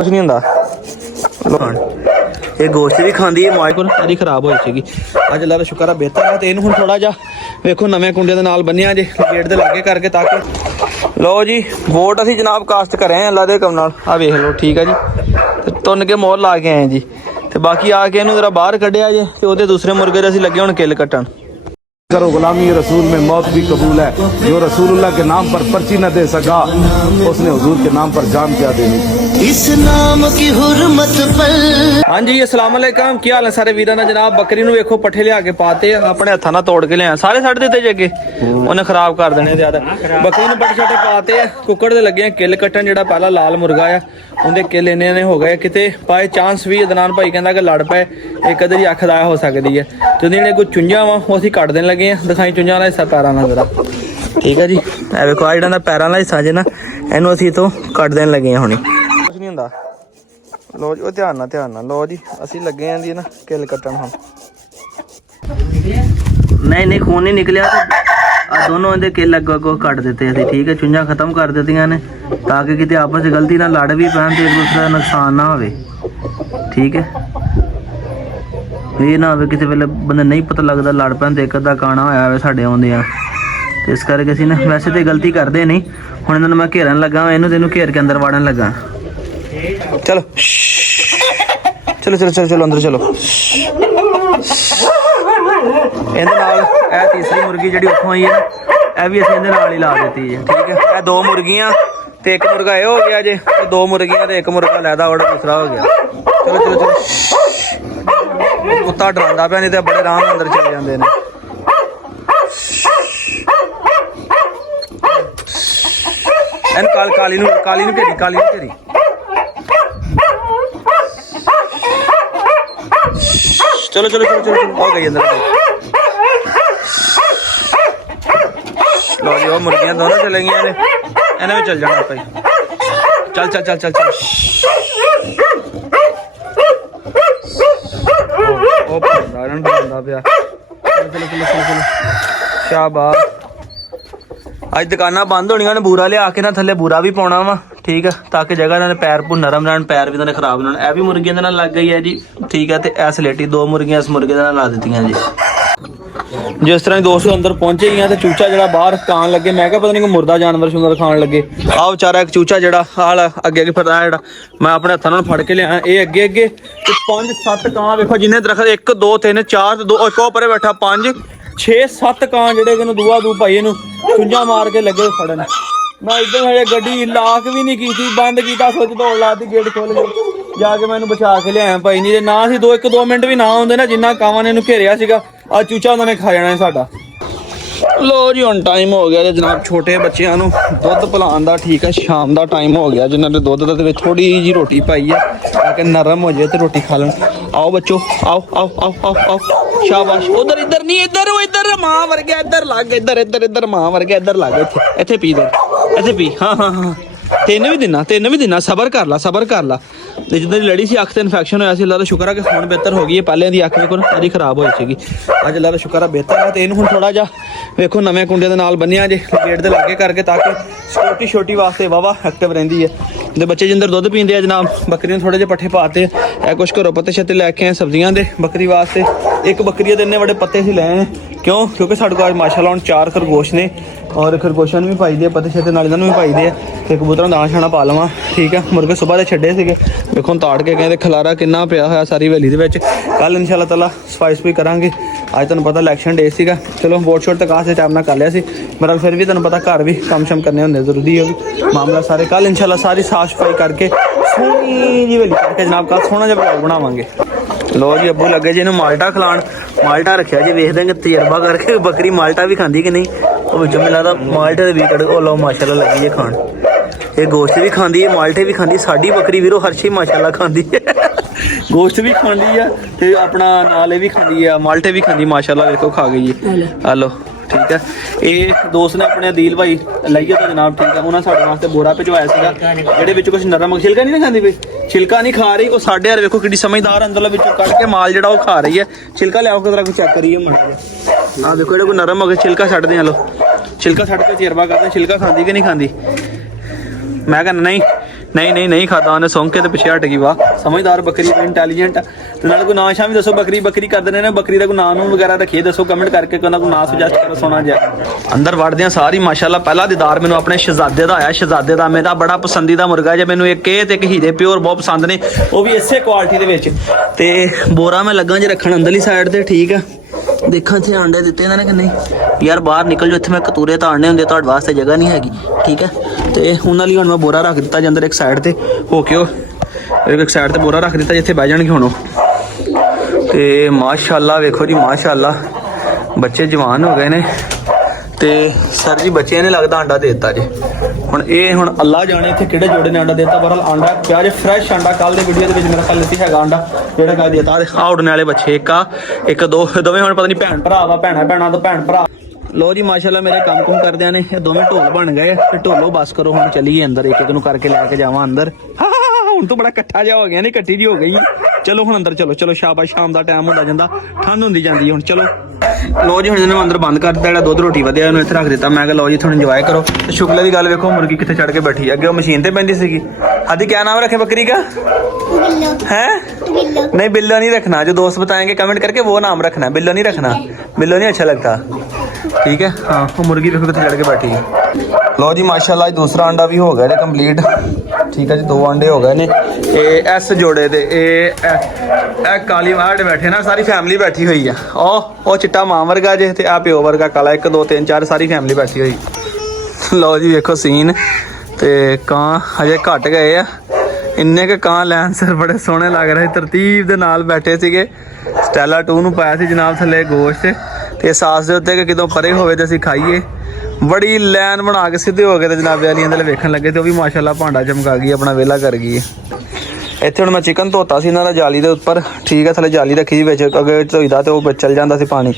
कुछ नहीं होंदा। ये गोश्त भी खांदी है माई को सारी खराब होई सीगी। अज अल्लाह दा शुक्र है बेहतर है। तो इन्हू हुण थोड़ा जा वेखो नवे कुंडे दे नाल बन्निया जे गेट दे लागे करके ताकि लो जी वोट असी जनाब कास्ट करे हैं अल्लाह दे हुकम नाल। आ वेख लो ठीक है जी ते तुन के मोहर ला के आए जी ते बाकी आके इन्हू जरा बाहर कढ़िया जे ते ओहदे दूसरे मुर्गे दे असी लगे हुण किल कट्टन। करो गुलामी रसूल में मौत भी कबूल है। जो रसूलुल्लाह के नाम पर पर्ची न दे सका उसने हुजूर के नाम पर जान क्या देनी। इस नाम की हुर्मत पर। हाँ जी अस्सलाम वालेकुम क्या हाल है सारे वीरां दा। जनाब बकरी नूं वेखो पट्ठे लिया के पाते अपने हत्थां नाल तोड़ के लिया सारे सड़ दिते जे अगे उन्हें खराब कर देने ज्यादा। बकरी नूं पट्ठे छट्टे पाते कुकड़ दे लगे किल कट्टन। जिहड़ा पहला लाल मुर्गा आ उहदे किल इन्ने हो गए किते बाय चांस भी अदनान भाई कहंदा कि लड़ पए एक अदरी अख दा हो सकदी है। ते जेहड़े कोई चुंझां वा वो असीं कट देण लगे आ। दिखाई चुंझां दा हिस्सा पैरां दा जरा ठीक है जी। ए वेखो आ जिहड़ा पैरां दा हिस्सा जे ना इहनूं असीं इथों कट देण लगे आ हुणी। कुछ नहीं हुंदा। लो जी वो ध्यान ना लो जी असी लगे हैं जी ना किल कट्टन हम। नहीं खून नहीं निकलिया तो दोनों इहदे किल अगो कट देते असी ठीक है। चुंझां खत्म कर दित्तियां ने ताकि किते आपस में गलती ना लड़ भी पैन तो एक दूसरे का नुकसान ना होवे ठीक है। ये ना होवे किसी वेले बंदे नहीं पता लगता लड़ पैन तो एक अद्धा काना होया होवे साडे आउंदियां ते इस करके असी ना वैसे तो गलती करते नहीं। हुण इन्हां नूं मैं घेरन लगा इहनूं इहनूं घेर के अंदर वाड़न लगा। चलो चलो चलो चलो चलो अंदर चलो। ਇਹਦੇ ਨਾਲ ਇਹ ਤੀਸਰੀ ਮੁਰਗੀ ਜਿਹੜੀ ਉੱਥੋਂ ਆਈ ਹੈ ਨਾ ਇਹ ਵੀ ਅਸੀਂ ਇਹਦੇ ਨਾਲ ਹੀ ਲਾ ਦਿੱਤੀ ਹੈ ਠੀਕ ਹੈ। ਇਹ ਦੋ ਮੁਰਗੀਆਂ ਤੇ ਇੱਕ ਮੁਰਗਾ ਇਹ ਹੋ ਗਿਆ ਜੇ ਤੇ ਦੋ ਮੁਰਗੀਆਂ ਤੇ ਇੱਕ ਮੁਰਗਾ ਲੈਦਾ ਔਰ ਦੂਸਰਾ ਹੋ ਗਿਆ। ਚਲੋ ਚਲੋ ਚਲੋ ਕੁੱਤਾ ਡਰਾਉਂਦਾ ਪਿਆ ਨਹੀਂ ਤੇ ਬੜੇ ਆਰਾਮ ਨਾਲ ਅੰਦਰ ਚਲੇ ਜਾਂਦੇ ਨੇ। ਇਹਨੂੰ ਕਾਲੀ ਨੂੰ ਘੇਰੀ चलो चलो चलो चलो हो गई अंदर। लो जी वो मुर्गियां दोनों चले गई ने इन्हें भी चल जाना भाई। चल चल चल चल चल शाबाश। अज दुकाना बंद होनी ने बूरा लिया के ना थले बूरा भी पाना वा ठीक है ताकि जगह इन्होंने पैर भू नरम रहन पैर भी इन्होंने खराब ना। यह भी मुर्गियों के नाल लग गई है जी ठीक है। तो ए सलेटी दो मुर्गियां इस मुर्गे के नाल ला दी जी। जिस तरह दोस्तों अंदर पहुंचे ही तो चूचा जरा बाहर कान लगे मैं क्या पता नहीं कोई मुर्दा जानवर शुगर खान लगे। आ बेचारा एक चूचा जरा हाल अगे अगे फिरदा है मैं अपने हत्थां नाल फड़ के लिया ये अगे अगे 5-7 कां वेखो जिन्हें दरख्त 1 2 3 4 2 एक परे बैठा 5 6 7 कां जेडे कि दूआ दू भाई इनू चुंझा मार के लगे फड़न। मैं इधर हजे गड्डी लाक भी नहीं की थी बंद किया सोच दौड़ लाती गेट खोल के जाके मैं बचा के लिया भाई नहीं ना सी 2 मिनट भी ना आते ना जिन्ना कावां ने घेरिया सीगा आ चूचा उन्होंने खा जाना साडा। लो जी हुण टाइम हो गया जनाब छोटे बच्चों नूं दुध पिलाउण दा ठीक है। शाम का टाइम हो गया जिन्होंने दुध दे थोड़ी जी रोटी पाई है ताकि नरम हो जाए तो रोटी खा लें। आओ बच्चों आओ आओ आओ आओ आओ शाबाश। उधर इधर नहीं इधर मां वर्गे इधर लग इधर मां वर्गे इधर लग इत्थे पी दे इत्थे पी। हाँ हाँ हाँ तेन भी दिना सबर कर ला जिद्दां दी लड़ी सी अख ते इन्फेक्शन होया सी। अल्लाह दा शुक्र है कि हुण बेहतर हो गई है। पहले दी अख वेखो सारी खराब होई सीगी अज अल्लाह दा शुक्र है बेहतर है। तो इन्हू हुण थोड़ा जा वेखो नवे कुंडे दे नाल बन्निया जे गेट दे लागे करके ताकि सिक्योरिटी छोटी वास्ते वावा एक्टिव रहिंदी है। ते बच्चे जिंदर दुध पींदे आ जनाब बकरी नूं थोड़े जे पट्ठे पाते कुछ घरों पत्ते शत्ते लैके आए सब्जियां दे बकरी वास्ते। एक बकरी दे इन्ने बड़े पत्ते असीं लए हैं क्योंकि साडे कोल माशाअल्लाह हुण 4 खरगोश ने और खरगोशां नूं भी पाई दे पत्ते शत्ते नाल इन्हां नूं भी पाई दे ते कबूतरां दाना शाना पा लवां ठीक है। मुर्गे सुबह दे छड्डे सीगे देखो ताड़ के गए खलारा किन्ना पिया होया सारी हवेली दे विच। कल इंशाअल्लाह ताला सफाई सफाई करांगे। अज तुहानूं पता इलैक्शन डे सीगा चलो वोट शोट तक आसे टाइम नाल कर लिया सी मगर फिर भी तुहानूं पता घर भी काम शम करने होंदे जरूरी है मामला सारे। कल इंशाअल्लाह सारी साफ सफाई करके सोहनी जी हवेली करके जनाब कल सोहना जिहा ब्लॉग बनावांगे। लो जी अब्बू लगे जी इन्हूं माल्टा खिलाण माल्टा रखिया जी वेखदे कि तजर्बा करके बकरी माल्टा भी खांदी कि नहीं। वो विच मैनूं लगदा माल्टे दे बीकड़ ओ लो माशाअल्लाह लगी है खाण। ये गोश्त भी खांदी है माल्टे भी खांदी साडी बकरी वीरो हर चीज़ माशाअल्लाह खांदी है गोश्त भी खांदी है ते अपना नाले भी खांदी है माल्टे भी खांदी माशाअल्लाह देखो खा गई है। हेलो ठीक है ये दोस्त ने अपने अदील भाई लाइए तो जनाब ठीक है उन्होंने साढ़े वास्ते बोरा भिजवाया सीगा जेहड़े विच कुछ नरम छिलका नहीं खांदी पई छिलका नहीं खा रही वो साढ़े यार वेखो किड्डी समझदार अंदरला विचों कट के माल जेहड़ा वो खा रही है। छिलका लियाओ जरा कुछ चेक करिए माड़ा जिहा आ देखो जेहड़ा कोई नरम हो गया छिलका छड्ड दे लो छिलका छड्ड के तजर्बा करते छिलका खांदी कि नहीं खांदी। मैं कहना नहीं ਨਹੀਂ ਖਾਦਾ ਉਹਨੇ, ਸੌਂ ਕੇ ਤੇ ਪਿੱਛੇ ਹਟ ਗਈ। ਵਾਹ ਸਮਝਦਾਰ ਬੱਕਰੀ, ਇੰਟੈਲੀਜੈਂਟ। ਤੇ ਨਾਲ ਕੋਈ ਨਾਂ ਸ਼ਾਂ ਵੀ ਦੱਸੋ, ਬੱਕਰੀ ਕਰਦੇ ਨੇ ਨਾ, ਬੱਕਰੀ ਦਾ ਕੋਈ ਨਾਂ ਨੂੰ ਵਗੈਰਾ ਰੱਖੀਏ, ਦੱਸੋ ਕਮੈਂਟ ਕਰਕੇ, ਕੋਈ ਨਾ ਕੋਈ ਨਾਂ ਸੁਜੈਸਟ ਕਰੋ ਸੋਹਣਾ ਜਿਹਾ। ਅੰਦਰ ਵੜਦੇ ਆ ਸਾਰੀ ਮਾਸ਼ਾਅੱਲਾ। ਪਹਿਲਾ ਦੀਦਾਰ ਮੈਨੂੰ ਆਪਣੇ ਸ਼ਹਜ਼ਾਦੇ ਦਾ ਆਇਆ। ਸ਼ਹਜ਼ਾਦੇ ਦਾ ਮੇਰਾ ਬੜਾ ਪਸੰਦੀਦਾ ਮੁਰਗਾ ਜੇ, ਮੈਨੂੰ ਇੱਕ ਇਹ ਤੇ ਇੱਕ ਹੀਰੇ ਪਿਓਰ ਬਹੁਤ ਪਸੰਦ ਨੇ, ਉਹ ਵੀ ਇਸੇ ਕੁਆਲਿਟੀ ਦੇ ਵਿੱਚ। ਤੇ ਬੋਰਾ ਮੈਂ ਲੱਗਾ ਜੇ ਰੱਖਣ ਅੰਦਰਲੀ ਸਾਈਡ ਤੇ, ਠੀਕ ਆ। ਦੇਖਾਂ ਇੱਥੇ ਆਂਡੇ ਦਿੱਤੇ ਇਹਨਾਂ ਨੇ ਕਿ ਨਹੀਂ ਯਾਰ, ਬਾਹਰ ਨਿਕਲ ਜਾਓ, ਇੱਥੇ ਮੈਂ ਕਤੂਰੇ ਤਾੜਨੇ ਹੁੰਦੇ, ਤੁਹਾਡੇ ਵਾਸਤੇ ਜਗ੍ਹਾ ਨਹੀਂ ਹੈਗੀ, ਠੀਕ ਹੈ। ਤੇ ਉਹਨਾਂ ਲਈ ਹੁਣ ਮੈਂ ਬੋਰਾ ਰੱਖ ਦਿੱਤਾ ਜੇ ਅੰਦਰ ਇੱਕ ਸਾਈਡ ਤੇ ਹੋ ਕੇ, ਉਹ ਇੱਕ ਸਾਈਡ ਤੇ ਬੋਰਾ ਰੱਖ ਦਿੱਤਾ ਜਿੱਥੇ ਬਹਿ ਜਾਣਗੇ ਹੁਣ ਉਹ। ਤੇ ਮਾਸ਼ਾਅੱਲਾ ਵੇਖੋ ਜੀ, ਮਾਸ਼ਾਅੱਲਾ ਬੱਚੇ ਜਵਾਨ ਹੋ ਗਏ ਨੇ। ਤੇ ਸਰ ਜੀ ਬੱਚਿਆਂ ਨੇ ਲੱਗਦਾ ਆਂਡਾ ਦੇ ਦਿੱਤਾ ਜੀ। ਹੁਣ ਇਹ ਹੁਣ ਅੱਲਾ ਜਾਣੇ ਇੱਥੇ ਕਿਹੜੇ ਜੋੜੇ ਨੇ ਆਂਡਾ ਦੇਤਾ। ਬਹਰਹਾਲ ਆਂਡਾ ਪਿਆ ਜੇ ਫਰੈਸ਼ ਆਂਡਾ, ਕੱਲ ਦੇ ਵੀਡੀਓ ਦੇ ਵਿੱਚ ਮੇਰਾ ਖਿਆਲ ਹੈਗਾ ਆਂਡਾ ਜਿਹੜਾ ਕਾ ਦੇਤਾ। ਆ ਉੜਨ ਵਾਲੇ ਬੱਚੇ ਇੱਕ ਦੋ ਦੋਵੇਂ ਹੁਣ ਪਤਾ ਨਹੀਂ ਭੈਣ ਭਰਾ ਵਾ, ਭੈਣਾਂ ਤੋਂ ਭੈਣ ਭਰਾ। ਲੋ ਜੀ ਮਾਸ਼ਾਅੱਲਾ ਮੇਰੇ ਕੰਮ ਕੁਮ ਕਰਦਿਆਂ ਨੇ ਇਹ ਦੋਵੇਂ ਢੋਲ ਬਣ ਗਏ ਤੇ ਢੋਲੋ ਬਸ ਕਰੋ, ਹੁਣ ਚੱਲੀਏ ਅੰਦਰ, ਇੱਕ ਨੂੰ ਕਰਕੇ ਲੈ ਕੇ ਜਾਵਾਂ ਅੰਦਰ। ਹੁਣ ਤਾਂ ਬੜਾ ਇਕੱਠਾ ਜਿਹਾ ਹੋ ਗਿਆ, ਨਹੀਂ ਇਕੱਠੀ ਜੀ ਹੋ ਗਈ। ਚਲੋ ਹੁਣ ਅੰਦਰ ਚਲੋ ਸ਼ਾਬਾਸ਼, ਸ਼ਾਮ ਦਾ ਟਾਈਮ ਹੁੰਦਾ ਜਾਂਦਾ, ਠੰਡ ਹੁੰਦੀ ਜਾਂਦੀ ਹੁਣ। ਚਲੋ ਲੋ ਜੀ ਹੁਣ ਇਹਨੂੰ ਅੰਦਰ ਬੰਦ ਕਰ ਦਿੱਤਾ, ਜਿਹੜਾ ਦੁੱਧ ਰੋਟੀ ਵਧਿਆ ਇਹਨੂੰ ਇੱਥੇ ਰੱਖ ਦਿੱਤਾ। ਮੈਂ ਕਿਹਾ ਲੋ ਜੀ ਤੁਹਾਨੂੰ ਇੰਜੋਏ ਕਰੋ। ਤੇ ਸ਼ੁਕਲੇ ਦੀ ਗੱਲ ਵੇਖੋ, ਮੁਰਗੀ ਕਿੱਥੇ ਚੜ ਕੇ ਬੈਠੀ, ਅੱਗੇ ਉਹ ਮਸ਼ੀਨ ਤੇ ਪੈਂਦੀ ਸੀਗੀ। ਆਦੀ क्या नाम रखे बकरी का? है नहीं, बिल्लो नहीं रखना, जो दोस्त बताएंगे कमेंट करके वो नाम रखना, बिल्लो नहीं रखना, बिल्लो नहीं अच्छा लगता, ठीक है। हाँ वो मुर्गी देखो कितने चढ़ के बैठी। लो जी माशाल्लाह आज दूसरा अंडा भी हो गया कंप्लीट, ठीक है जी। 2 अंडे हो गए ने इस जोड़े दे। काली मार बैठे ना, सारी फैमिली बैठी हुई है। ओ चिट्टा मां वर्गा जे ते आ प्यो वर्गा काला, 1 2 3 4 सारी फैमिली बैठी हुई। लो जी देखो सीन, ते कां हजे घट गए आ, इन्ने के कां लैन सर बड़े सोहने लग रहे, तरतीब दे नाल बैठे सीगे। स्टैला 2 ਨੂੰ ਪਾਇਆ ਸੀ ਜਨਾਬ ਥੱਲੇ ਗੋਸ਼ਤ, ਤੇ ਸਾਸ ਦੇ ਉੱਤੇ ਕਿ ਕਿਦੋਂ ਪਰੇ ਹੋਵੇ ਤੇ ਅਸੀਂ ਖਾਈਏ। ਬੜੀ ਲਾਈਨ ਬਣਾ ਕੇ ਸਿੱਧੇ ਹੋ ਗਏ ਤੇ ਜਨਾਬ ਵਾਲੀਆਂ ਦੇ ਵੇਖਣ ਲੱਗੇ, ਤੇ ਉਹ ਵੀ ਮਾਸ਼ਾਅੱਲਾ ਭਾਂਡਾ ਚਮਕਾ ਗਈ, ਆਪਣਾ ਵੇਲਾ ਕਰ ਗਈ ਹੈ। ਇੱਥੇ ਹੁਣ ਮੈਂ ਚਿਕਨ ਧੋਤਾ ਸੀ ਇਹਨਾਂ ਦਾ ਜਾਲੀ ਦੇ ਉੱਪਰ, ਠੀਕ ਹੈ। ਥੱਲੇ ਜਾਲੀ ਰੱਖੀ ਸੀ, ਵਿੱਚ ਅਗੇ ਧੋਈਦਾ ਤੇ ਉਹ ਚੱਲ ਜਾਂਦਾ ਸੀ ਪਾਣੀ।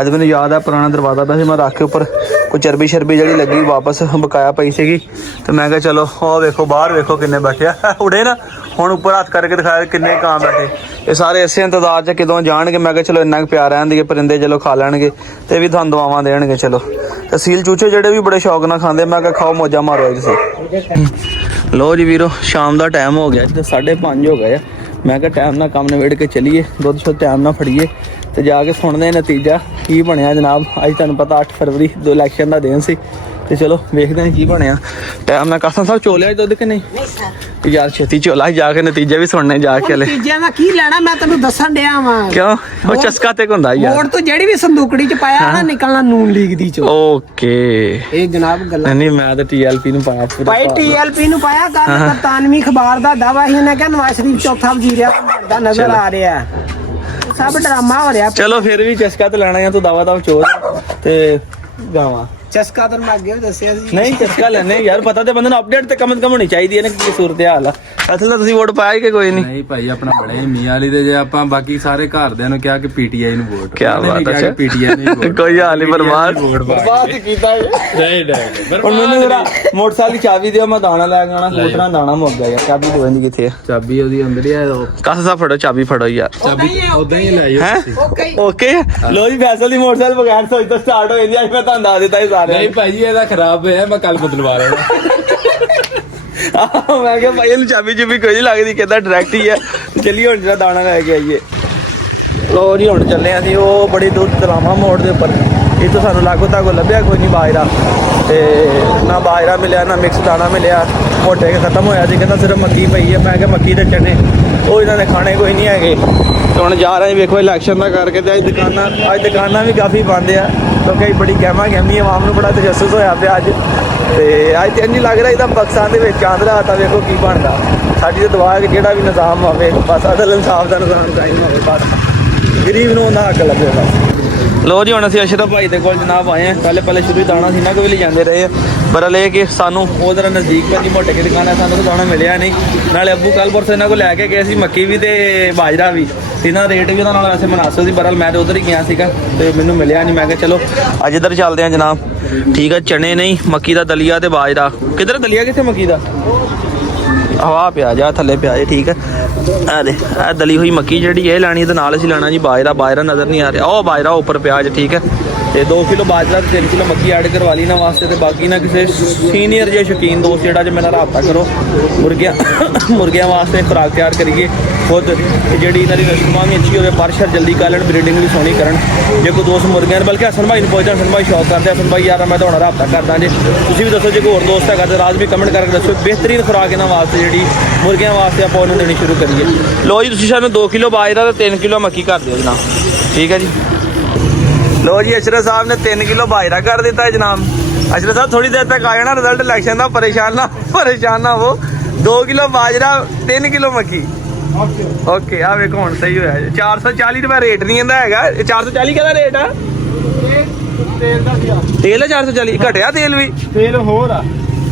ਅੱਜ ਮੈਨੂੰ ਯਾਦ ਆ ਪੁਰਾਣਾ ਦਰਵਾਜ਼ਾ ਪਿਆ ਸੀ, ਮੈਂ ਰੱਖ ਕੇ ਉੱਪਰ ਕੋਈ ਚਰਬੀ ਜਿਹੜੀ ਲੱਗੀ ਵਾਪਸ ਬਕਾਇਆ ਪਈ ਸੀਗੀ। ਤੇ ਮੈਂ ਕਿਹਾ ਚਲੋ ਉਹ ਵੇਖੋ ਬਾਹਰ ਵੇਖੋ ਕਿੰਨੇ ਬੈਠੇ ਆ, ਉੜੇ ਨਾ ਹੁਣ ਉੱਪਰ ਹੱਥ ਕਰਕੇ ਦਿਖਾਇਆ ਕਿੰਨੇ ਕਾਂ ਬੈਠੇ। ਇਹ ਸਾਰੇ ਇਸੇ ਇੰਤਜ਼ਾਰ 'ਚ ਕਦੋਂ ਜਾਣਗੇ। ਮੈਂ ਕਿਹਾ ਚਲੋ ਇੰਨਾ ਕੁ ਪਿਆਰ ਰਹਿਣ ਦੀ ਪਰਿੰਦੇ ਚਲੋ ਖਾ ਲੈਣਗੇ ਤੇ ਵੀ ਤੁਹਾਨੂੰ ਦੁਆਵਾਂ ਦੇਣਗੇ। ਚਲੋ ਤਸੀਲ ਚੂਚੇ ਜਿਹੜੇ ਵੀ ਬੜੇ ਸ਼ੌਕ ਨਾਲ ਖਾਂਦੇ, ਮੈਂ ਕਿਹਾ ਖਾਓ ਮੌਜਾਂ ਮਾਰੋ ਤੁਸੀਂ। ਲੋ ਜੀ ਵੀਰੋ ਸ਼ਾਮ ਦਾ ਟਾਈਮ ਹੋ ਗਿਆ ਜੀ, 5:30 ਹੋ ਗਏ ਆ। ਮੈਂ ਕਿਹਾ ਟਾਈਮ ਨਾਲ ਕੰਮ ਨਿਬੇੜ ਕੇ ਚੱਲੀਏ, ਦੁੱਧ ਸ਼ੁੱਧ ਟਾਈਮ ਨਾਲ ਫੜੀਏ ਤੇ ਜਾ ਕੇ ਸੁਣਦੇ ਨਤੀਜਾ ਕੀ ਬਣਿਆ ਜਨਾਬ। ਅੱਜ ਤੁਹਾਨੂੰ ਪਤਾ 8 ਫਰਵਰੀ ਦੋ ਇਲੈਕਸ਼ਨ ਦਾ ਦਿਨ ਸੀ, ਤੇ ਚਲੋ ਵੇਖਦੇ ਹਾਂ ਕੀ ਬਣਿਆ। ਟਾਈਮ ਨਾਲ ਕਾਸਾ ਸਾਹਿਬ ਚੋਲਿਆ ਦੁੱਧ ਕਿ ਨਹੀਂ? ਯਾਰ ਛੇਤੀ ਚੋਲਾ, ਜਾ ਕੇ ਨਤੀਜੇ ਵੀ ਸੁਣਨੇ ਜਾ ਕੇ। ਨਤੀਜਿਆਂ ਦਾ ਕੀ ਲੈਣਾ, ਮੈਂ ਤੈਨੂੰ ਦੱਸਣ ਡਿਆ ਵਾਂ। ਕਿਉਂ? ਉਹ ਚਸਕਾ ਤੇ ਹੁੰਦਾ ਯਾਰ, ਵੋਟ ਤੋਂ ਜਿਹੜੀ ਵੀ ਸੰਦੂਕੜੀ ਚ ਪਾਇਆ ਨਾ ਨਿਕਲਣਾ ਨੂਨ ਲੀਗ ਦੀ ਚੋਂ। ਓਕੇ ਇਹ ਜਨਾਬ ਗੱਲਾਂ ਨਹੀਂ, ਮੈਂ ਤਾਂ TLP ਨੂੰ ਪਾਇਆ। ਭਾਈ TLP ਨੂੰ ਪਾਇਆ। ਗੱਲ ਤਾਨਵੀ ਅਖਬਾਰ ਦਾ ਦਾਵਾ ਸੀ, ਉਹਨੇ ਕਿਹਾ ਨਵਾਜ਼ ਸ਼ਰੀਫ ਚੌਥਾ ਵਜ਼ੀਰ ਦਾ ਨਜ਼ਰ ਆ ਰਿਹਾ, ਸਭ ਡਰਾਮਾ ਹੋ ਰਿਹਾ। ਚਲੋ ਫਿਰ ਵੀ ਚਸਕਾ ਤੇ ਲੈਣਾ ਆ, ਤੂੰ ਦਵਾ ਚੋਰ ਤੇ ਗਾਵਾਂ ਚਸਕਾ ਤਾਂ ਮੈਂ ਅੱਗੇ ਵੀ ਦੱਸਿਆ ਸੀ। ਨਹੀਂ ਚਸਕਾ ਲੈਣੇ ਯਾਰ, ਪਤਾ ਤੇ ਬੰਦੇ ਨੂੰ ਅਪਡੇਟ ਤੇ ਕਮ ਹੋਣੀ ਚਾਹੀਦੀ ਹੈ ਨਾ ਕੀ ਸੂਰਤ ਹਾਲ ਆ। ਅਸਲ ਤਾਂ ਤੁਸੀਂ ਵੋਟ ਪਾਇਆ ਕਿ ਕੋਈ ਨਹੀਂ? ਨਹੀਂ ਭਾਈ ਆਪਣਾ ਬੜੇ ਮੀਆਂ ਵਾਲੀ ਦੇ, ਜੇ ਆਪਾਂ ਬਾਕੀ ਸਾਰੇ ਘਰਦਿਆਂ ਨੂੰ ਕਿਹਾ ਕਿ PTI ਨੂੰ ਵੋਟ, ਕੀ ਬਾਤ ਹੈ, PTI ਨੂੰ ਵੋਟ ਕੋਈ ਹਾਲ ਨਹੀਂ, ਬਰਬਾਦ ਕੀਤਾ ਨਹੀਂ। ਹੁਣ ਮੈਨੂੰ ਜਰਾ ਮੋਟਰਸਾਈਕਲ ਦੀ ਚਾਬੀ ਦਿਓ, ਮੈਂ ਦਾਣਾ ਲੈ ਕੇ ਆਣਾ। ਮੋਟਰਾਂ ਦਾਣਾ ਮੁੱਕ ਗਿਆ ਯਾਰ, ਚਾਬੀ ਦੋ ਇੰਦੀ ਕਿੱਥੇ ਆ? ਚਾਬੀ ਉਹਦੀ ਅੰਦਰ ਹੀ ਆ। ਕਾਸਾ ਸਾਹਿਬ ਫੜੋ ਚਾਬੀ, ਫੜੋ ਯਾਰ ਚਾਬੀ ਉਦਾਂ ਹੀ ਲੈ ਜਾਓ। ਓਕੇ ਲੋ ਜੀ, ਫੈਸਲ ਦੀ ਮੋਟਰਸਾਈਕਲ ਬਗੈਰ ਸੋਚ ਤੋਂ ਸਟਾਰਟ ਹੋ ਜਾਂਦੀ। ਅੱਜ ਮੈਂ ਤੁਹਾਨੂੰ ਦੱਸ ਦਿੱਤਾ ਹੀ ਸਾਰੇ। ਨਹੀਂ ਭਾਈ ਇਹਦਾ ਖਰਾਬ ਹੋਇਆ, ਮੈਂ ਕੱਲ ਬਦਲਵਾ ਲੈਣਾ। ਮੈਂ ਕਿਹਾ ਭਾਈ ਇਹਨੂੰ ਚਾਬੀ ਚੁਬੀ ਕੋਈ ਨਹੀਂ ਲੱਗਦੀ, ਕਹਿੰਦਾ ਡਾਇਰੈਕਟ ਹੀ ਹੈ। ਚੱਲੀਏ ਹੁਣ ਜਿਹੜਾ ਦਾਣਾ ਲੈ ਕੇ ਆਈਏ। ਲੋ ਜੀ ਹੁਣ ਚੱਲੇ ਅਸੀਂ ਉਹ ਬੜੀ ਦੂਰ ਤਲਾਵਾ ਮੋੜ ਦੇ ਉੱਪਰ, ਇੱਥੋਂ ਸਾਨੂੰ ਲਾਗੋ ਤਾਗੋ ਲੱਭਿਆ ਕੋਈ ਨਹੀਂ ਬਾਜਰਾ, ਤੇ ਨਾ ਬਾਜਰਾ ਮਿਲਿਆ ਨਾ ਮਿਕਸ ਦਾਣਾ ਮਿਲਿਆ, ਮੋਟੇ ਕੇ ਖਤਮ ਹੋਇਆ ਸੀ। ਕਹਿੰਦਾ ਸਿਰਫ ਮੱਕੀ ਪਈ ਹੈ। ਮੈਂ ਕਿਹਾ ਮੱਕੀ ਦੇ ਚਨੇ ਉਹ ਇਹਨਾਂ ਨੇ ਖਾਣੇ ਕੋਈ ਨਹੀਂ ਹੈਗੇ। ਤੇ ਹੁਣ ਜਾ ਰਹੇ ਵੇਖੋ ਇਲੈਕਸ਼ਨ ਦਾ ਕਰਕੇ, ਤੇ ਅੱਜ ਦੁਕਾਨਾਂ ਵੀ ਕਾਫੀ ਬੰਦ ਆ, ਕਿਉਂਕਿ ਬੜੀ ਗਹਿਮੀ ਆਵਾਮ ਨੂੰ ਬੜਾ ਤਜੱਸੁਸ ਹੋਇਆ ਪਿਆ ਅੱਜ। ਤੇ ਅੱਜ ਤੇ ਇੰਝ ਲੱਗ ਰਿਹਾ ਇਹਦਾ ਪਾਕਿਸਤਾਨ ਦੇ ਵਿੱਚ ਆਂਦ ਰਿਹਾ, ਤਾਂ ਵੇਖੋ ਕੀ ਬਣਦਾ। ਸਾਡੀ ਤਾਂ ਦੁਆ ਹੈ ਕਿ ਜਿਹੜਾ ਵੀ ਨਿਜ਼ਾਮ ਹੋਵੇ ਬਸ ਅਦਲ ਇਨਸਾਫ ਦਾ ਨਿਜ਼ਾਮ ਕਾਇਮ ਹੋਵੇ, ਬਸ ਗਰੀਬ ਨੂੰ ਉਹਦਾ ਹੱਕ ਲੱਗੇ ਬਸ। ਲੋ ਜੀ ਹੁਣ ਅਸੀਂ ਅਸ਼ਰਫ ਭਾਈ ਦੇ ਕੋਲ ਜਨਾਬ ਆਏ ਹਾਂ। ਪਹਿਲੇ ਸ਼ੁਰੂ ਹੀ ਦਾਣਾ ਸੀ ਨਾ ਕੋਈ ਲੈ ਜਾਂਦੇ ਰਹੇ, ਪਰ ਇਹ ਕਿ ਸਾਨੂੰ ਉਧਰ ਨਜ਼ਦੀਕ ਪੈਂਦੀ ਮੋਟੇ ਕੀ ਦੁਕਾਨ ਹੈ, ਸਾਨੂੰ ਦਾਣਾ ਮਿਲਿਆ ਨਹੀਂ। ਨਾਲੇ ਅੱਬੂ ਕੱਲ ਪਰਸੋਂ ਇਹਨਾਂ ਕੋਲ ਲੈ ਕੇ ਗਏ ਸੀ ਮੱਕੀ ਵੀ ਤੇ ਬਾਜਰਾ ਵੀ, ਇਹਨਾਂ ਦਾ ਰੇਟ ਵੀ ਉਹਨਾਂ ਨਾਲ ਵੈਸੇ ਮੁਨਾਸਿਬ ਸੀ। ਬਰਲ ਮੈਂ ਤਾਂ ਉਧਰ ਹੀ ਗਿਆ ਸੀਗਾ ਤੇ ਮੈਨੂੰ ਮਿਲਿਆ ਨਹੀਂ। ਮੈਂ ਕਿਹਾ ਚਲੋ ਅੱਜ ਇੱਧਰ ਚੱਲਦੇ ਹਾਂ ਜਨਾਬ, ਠੀਕ ਹੈ। ਚਨੇ ਨਹੀਂ, ਮੱਕੀ ਦਾ ਦਲੀਆ ਤੇ ਬਾਜਰਾ। ਕਿੱਧਰ ਦਲੀਆ, ਕਿੱਥੇ ਮੱਕੀ ਦਾ? ਹਵਾ ਪਿਆ ਜਾ ਥੱਲੇ ਪਿਆ ਜੇ, ਠੀਕ ਹੈ। ਆ ਦੇ ਆ ਦਲੀ ਹੋਈ ਮੱਕੀ ਜਿਹੜੀ ਇਹ ਲੈਣੀ, ਤੇ ਨਾਲ ਅਸੀਂ ਲੈਣਾ ਜੀ ਬਾਜਰਾ। ਨਜ਼ਰ ਨਹੀਂ ਆ ਰਿਹਾ, ਉਹ ਬਾਜਰਾ ਉੱਪਰ ਪਿਆ ਜੇ, ਠੀਕ ਹੈ। ਤੇ 2 ਕਿਲੋ ਬਾਜਰਾ ਤੇ 3 ਕਿਲੋ ਮੱਕੀ ਐਡ ਕਰਵਾ ਲਈ ਨਾ ਵਾਸਤੇ। ਤੇ ਬਾਕੀ ਨਾ ਕਿਸੇ ਸੀਨੀਅਰ ਜੇ ਸ਼ੌਕੀਨ ਦੋਸਤ ਜਿਹੜਾ ਜੇ ਮੇਰਾ ਰਾਬਤਾ ਕਰੋ ਮੁਰਗਿਆਂ ਵਾਸਤੇ ਖੁਰਾਕ ਤਿਆਰ ਕਰੀਏ ਖੁਦ, ਤੇ ਜਿਹੜੀ ਇਹਨਾਂ ਦੀ ਨਸਲਮਾਂ ਵੀ ਅੱਛੀ ਹੋਵੇ, ਪਰਸ਼ਰ ਜਲਦੀ ਕਰ ਲੈਣ, ਬਰੀਡਿੰਗ ਵੀ ਸੋਹਣੀ ਕਰਨ। ਜੇ ਕੋਈ ਦੋਸਤ ਮੁਰਗਿਆਂ ਨੂੰ, ਬਲਕਿ ਹਸਨ ਭਾਈ ਨੂੰ ਪੁੱਛਦਾ, ਹਸਨ ਭਾਈ ਸ਼ੌਕ ਕਰਦੇ, ਹਸਨ ਭਾਈ ਯਾਰ ਮੈਂ ਤੁਹਾਡਾ ਰਾਬਤਾ ਕਰਦਾ ਜੇ, ਤੁਸੀਂ ਵੀ ਦੱਸੋ ਜੇ ਕੋਈ ਹੋਰ ਦੋਸਤ ਹੈਗਾ ਤਾਂ ਰਾਜ ਵੀ ਕਮੈਂਟ ਕਰਕੇ ਦੱਸੋ ਬਿਹਤਰੀਨ ਖੁਰਾਕ ਇਹਨਾਂ ਵਾਸਤੇ ਜਿਹੜੀ ਮੁਰਗਿਆਂ ਵਾਸਤੇ ਆਪਾਂ ਉਹਨੂੰ ਦੇਣੀ ਸ਼ੁਰੂ ਕਰੀਏ। ਲੋ ਜੀ ਤੁਸੀਂ ਸਾਨੂੰ 2 ਕਿਲੋ ਬਾਜਰਾ ਤੇ 3 ਕਿਲੋ ਮੱਕੀ ਕਰ ਦਿਓ ਜਨਾਬ, ਠੀਕ ਹੈ ਜੀ। ਲੋ ਜੀ ਅਸ਼ਰਫ ਸਾਹਿਬ ਨੇ 3 ਕਿਲੋ ਬਾਜਰਾ ਕਰ ਦਿੱਤਾ ਹੈ ਜਨਾਬ। ਅਸ਼ਰਫ ਸਾਹਿਬ ਥੋੜੀ ਦੇਰ ਤੱਕ ਆ ਜਾਣਾ ਰਿਜ਼ਲਟ ਇਲੈਕਸ਼ਨ ਦਾ, ਪਰੇਸ਼ਾਨ ਨਾ ਹੋ। 2 ਕਿਲੋ ਬਾਜਰਾ 3 ਕਿਲੋ ਮੱਕੀ। ਓਕੇ ਆ ਵੇਖੋ ਹੁਣ ਸਹੀ ਹੋਇਆ ਜੀ। 440 ਰੁਪਏ ਰੇਟ ਨਹੀਂ ਇਹਦਾ ਹੈਗਾ। 440 ਕਿਹਦਾ ਰੇਟ ਆ? ਤੇਲ ਹੈ 440। ਘਟਿਆ ਤੇਲ ਵੀ? ਤੇਲ ਹੋਰ ਆ।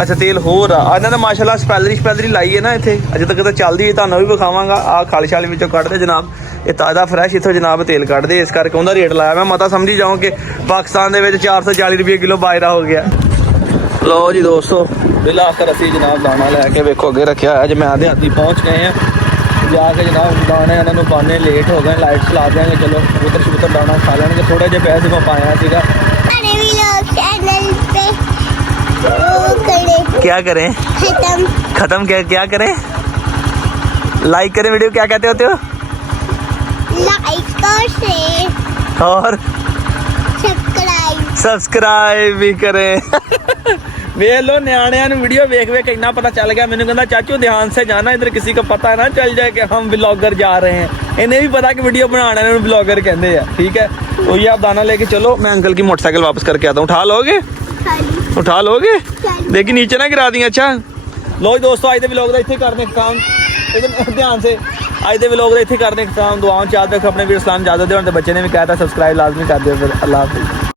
ਅੱਛਾ ਤੇਲ ਹੋਰ ਆ। ਇਹਨਾਂ ਨੇ ਮਾਸ਼ਾਅੱਲਾ ਸਪੈਲਰੀ ਲਾਈ ਹੈ ਨਾ ਇੱਥੇ, ਅਜੇ ਤੱਕ ਤਾਂ ਚੱਲਦੀ ਹੈ, ਤੁਹਾਨੂੰ ਵੀ ਵਿਖਾਵਾਂਗਾ। ਆ ਖਾਲੀ ਛਾਲੀ ਵਿੱਚੋਂ ਕੱਢਦੇ ਜਨਾਬ, ਇਹ ਤਾਜ਼ਾ ਫਰੈਸ਼ ਇੱਥੋਂ ਜਨਾਬ ਤੇਲ ਕੱਢਦੇ, ਇਸ ਕਰਕੇ ਉਹਦਾ ਰੇਟ ਲਾਇਆ। ਮੈਂ ਮਤਾ ਸਮਝੀ ਜਾਉਂ ਕਿ ਪਾਕਿਸਤਾਨ ਦੇ ਵਿੱਚ 440 ਰੁਪਏ ਕਿਲੋ ਬਾਜਰਾ ਹੋ ਗਿਆ। ਲੋ ਜੀ ਦੋਸਤੋ ਬਿਲ ਆਖਰ ਅਸੀਂ ਜਨਾਬ ਦਾਣਾ ਲੈ ਕੇ ਵੇਖੋ ਅੱਗੇ ਰੱਖਿਆ ਹੋਇਆ। ਜੇ ਮੈਂ ਆਦੇ ਹੱਥੀ ਪਹੁੰਚ ਗਏ ਆ, ਜਾ ਕੇ ਜਨਾਬ ਦਾਣੇ ਇਹਨਾਂ ਨੂੰ ਪਾਣੇ, ਲੇਟ ਹੋ ਗਏ, ਲਾਈਟਸ ਲਾ ਦਿਆਂਗੇ। ਚਲੋ ਉਧਰ ਦਾਣਾ ਖਾ ਲੈਣਗੇ। ਥੋੜੇ ਜਿਹੇ ਪੈਸੇ ਮੈਂ ਪਾਇਆ ਸੀਗਾ। क्या करें? खत्म क्या करें? लाइक करें वीडियो, क्या कहते होते हो? लाइक और शेयर और सब्सक्राइब भी करें। ਵੇਖ ਲੋ ਨਿਆਣਿਆਂ ਨੂੰ ਵੀਡੀਓ ਵੇਖ ਇੰਨਾ ਪਤਾ ਚੱਲ ਗਿਆ। ਮੈਨੂੰ ਕਹਿੰਦਾ ਚਾਚੂ ध्यान से जाना, इधर किसी को पता ना चल जाए कि हम ब्लॉगर जा रहे हैं। इन्हें भी पता कि वीडियो बनाने में ब्लॉगर कहते हैं, ठीक है। तो ये आप दाना लेके चलो, मैं अंकल की मोटरसाइकिल वापस करके आता हूँ। उठा लोगे? देखी नीचे ना गिरा दी। अच्छा लो दोस्तों आज दे व्लॉग ਦਾ ਇੱਥੇ ਕਰਨੇ ਕੰਮ, ਇਧਰ ਧਿਆਨ ਸੇ ਅੱਜ ਦੇ व्लॉग ਦਾ ਇੱਥੇ ਕਰਨੇ ਕੰਮ। ਦੁਆਵਾਂ ਚ ਯਾਦ ਰੱਖੋ, ਆਪਣੇ ਵੀਰ ਇਸਲਾਮ ਇਜਾਜ਼ਤ ਦਿਓ। ਤੇ ਬੱਚੇ ਨੇ ਵੀ ਕਹਿਤਾ ਸਬਸਕ੍ਰਾਈਬ ਲਾਜ਼ਮੀ ਕਰ ਦਿਓ। ਫਿਰ ਅੱਲਾਹ ਹਾਫਿਜ਼।